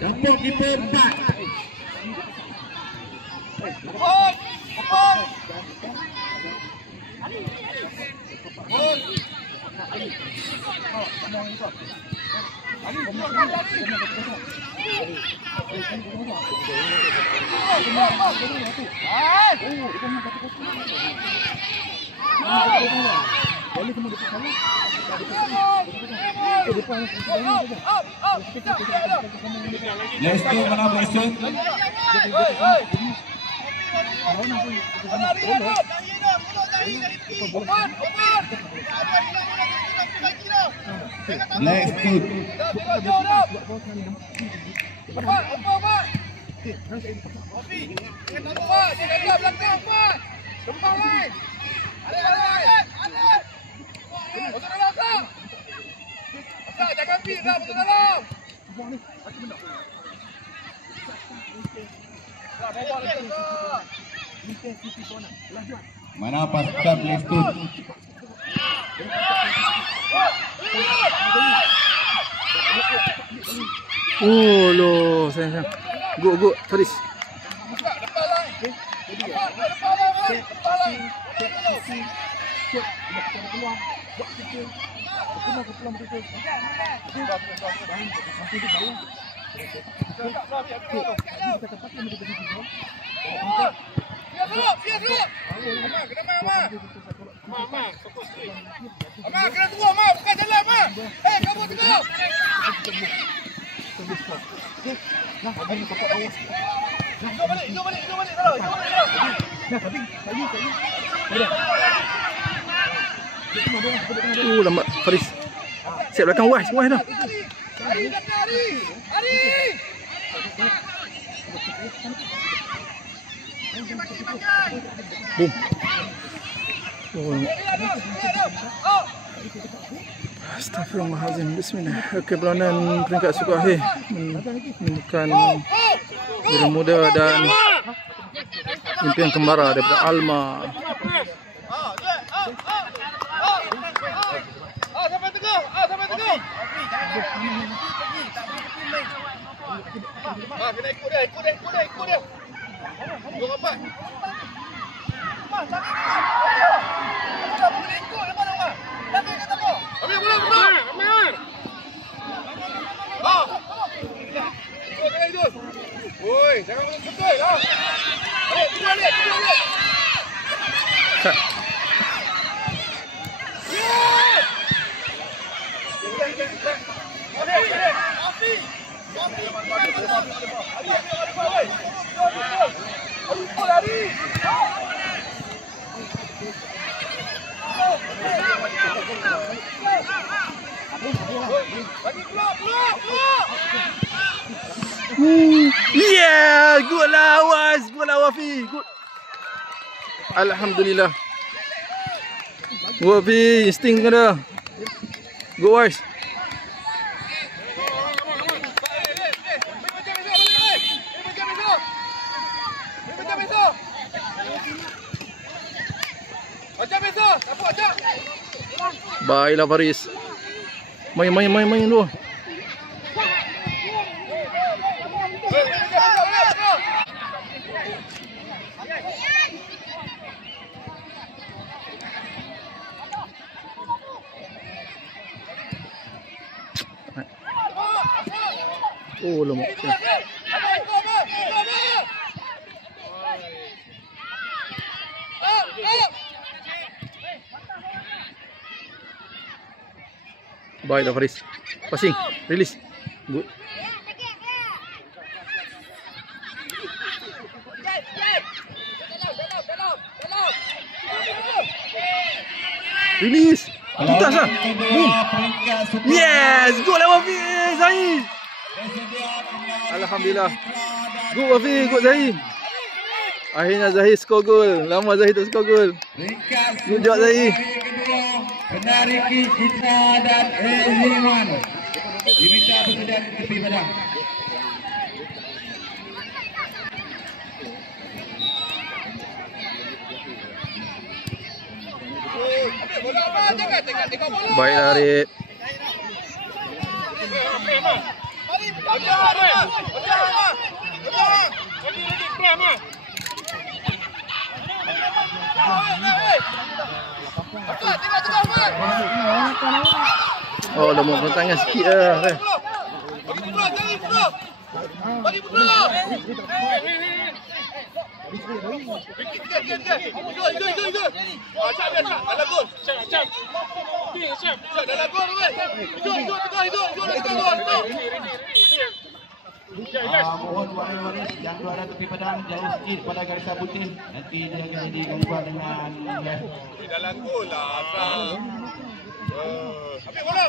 Campur kita 4. Leicester mana Leicester? Mana pasukan Leicester? Oh loh, sayang. Go, Faris. Kena tunggu, Ma. Bukan jalan, Ma. Kamu tunggu. Hijau balik kalau. Lambat Faris. Siap belakang Wais dah. Hari. Boom. Astagfirullahaladzim. Bismillah. Okey, perlawanan peringkat suku akhir menemukan Biru Muda dan impian kembara daripada Alma. Sampai teguh. Kena ikut dia. Dua rapat. Oi, jangan betul lah. Balik. Yeah, good lah Wais, good lah Wafi, good. Alhamdulillah. Wafi, insting kan dah. Good Wais. Baiklah Faris. Main dulu. Oh, lemak. Baiklah Faris. Passing, release. Good. Release. Tutas lah. Boom. Yes, good lah Wafi. Zahid. Alhamdulillah. Good Wafi, good Zahid. Akhirnya Zahid skor gol. Lama Zahid tak skor gol. Good job Zahid. Penariki Citra dan Eziman diminta bersedia di tepi padang. Baik Arif. Oh, dah mau tangan sikit lah. Mohon waris-waris yang berada tepi padang jauh sikit pada garisan putih. Nanti dia akan jadi gangguan dengan Dalam gol lah. Ambil bola.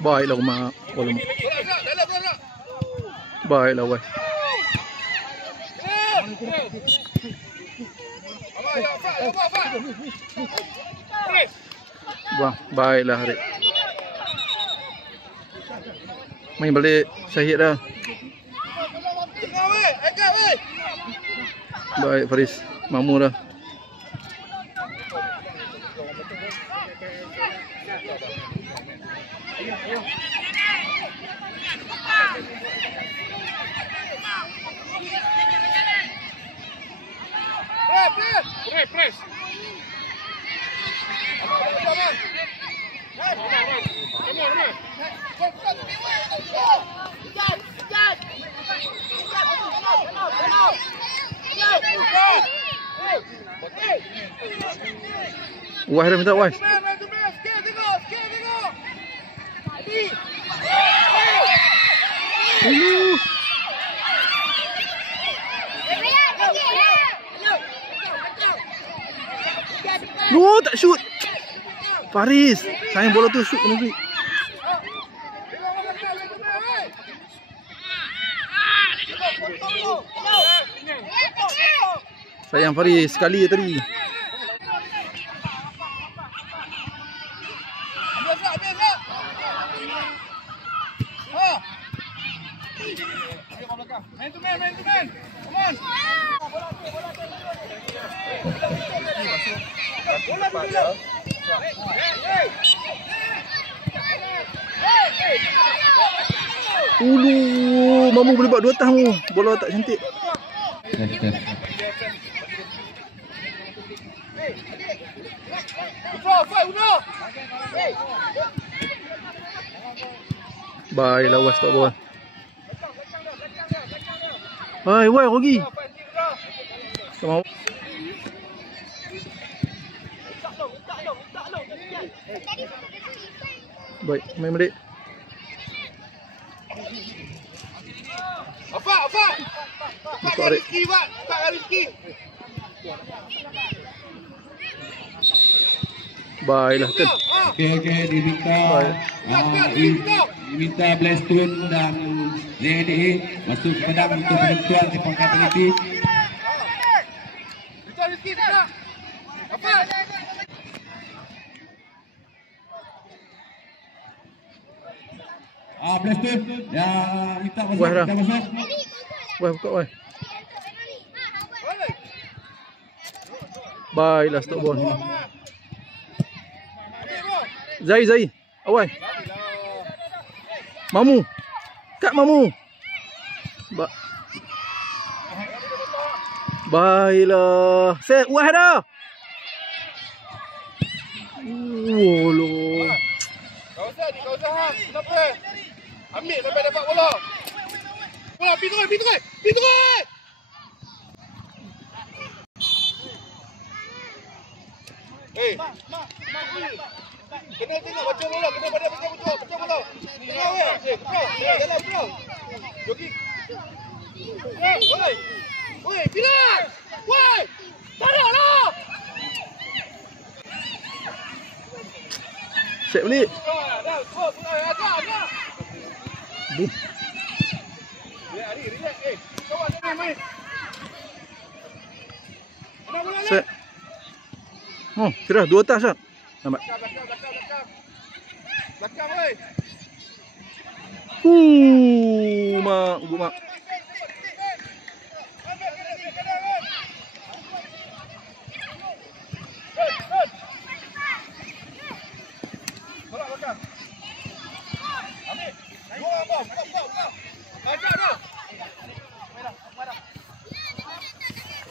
Baiklah rumah. Bola dalam bola. Baiklah weh. Wah, baiklah Harik. Main balik Syahid dah. Baik Faris, mamu dah. Press. Wah dah minta wais. No, tak shoot. Faris, sayang bola tu shoot nanti. Sayang Faris sekali tadi. Man to man. Come on. Ulu, mamu boleh buat 2 tahun. Bola tak cantik. Baiklah was tak bola. Hai, woi Rogi. Tak mau. Baik, main balik. Apa? Buka Rizki, Pak. Buka Rizki. Baiklah kan. Okey, diminta diminta Blackstone dan Lady masuk ke padang untuk penentuan sepakat penalti. Buka Rizki tak? Apa? Blackstone ya minta masuk. Wah dah. Minta masuk. Woi, buka woi. Baiklah stop ball. Zai. Awal. Mamu. Kat mamu. Baiklah. Set wah dah. Loh. Kau usah. Kenapa? Ambil sampai dapat bola. Bola pergi terus. Mak. Kena tengok baca bola, kena pada baca bola. Tengok weh. Jalan bro. Jogi. Woi, Bilal. Woi. Taraklah. Set balik. Dah, ajak. Boom. Relax. Kawan jangan main. Set. Oh, kira 2 tas tak? Nampak. Belakang weh. Mak, mak.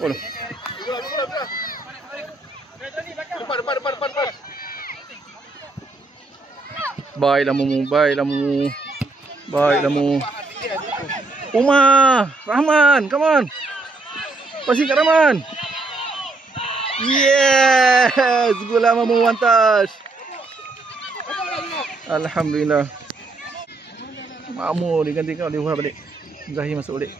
Oh, lah. Depan. Baiklah mu. Baiklah mu. Umar, Rahman, come on. Passing kat Rahman. Yes, gol lah Mamu, one touch. Alhamdulillah. Mamu digantikan oleh Wahab balik. Zahir masuk balik.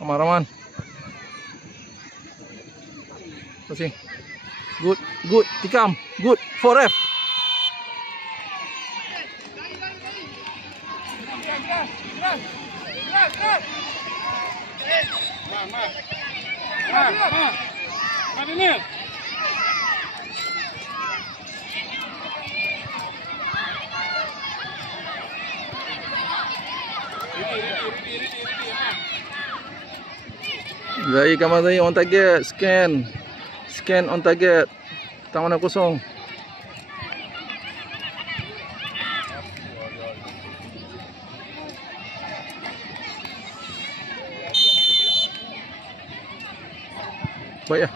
Come on, Rahman. Passing. Good. Tikam. Good. 4F. Zahir Kamal Zahir on target. Scan on target. Tawanan kosong. Baik lah.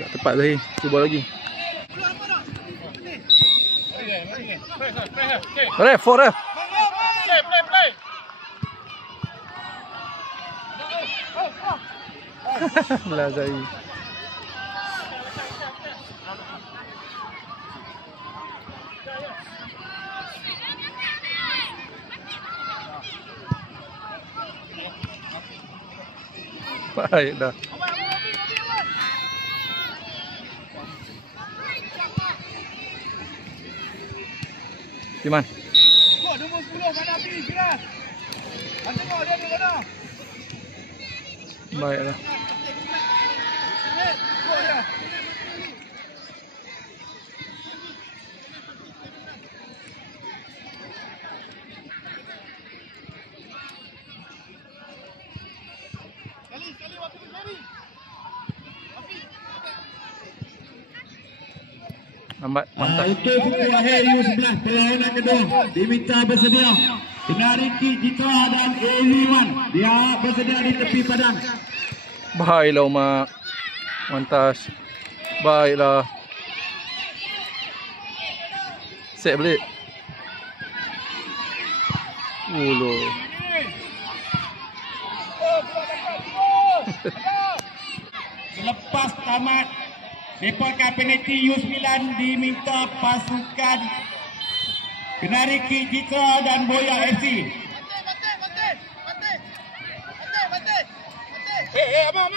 Tak tepat Zahir. Cuba lagi. Ref, 4F. Play. Lah Zahir. Baik dah. Iman. Nombor 10 mana api jelas. Tengok dia di mana. Baiklah. Lambat, mantap. Untuk pukul akhir U11 perlawanan kedua diminta bersedia Pinariki Citra dan Eziman. Dia bersedia di tepi padang. Baiklah Umar. Mantas. Baiklah. Set balik. Ulu. Selepas tamat Deporkan penalti U9 diminta pasukan Pinariki Citra dan Boya FC. Abang.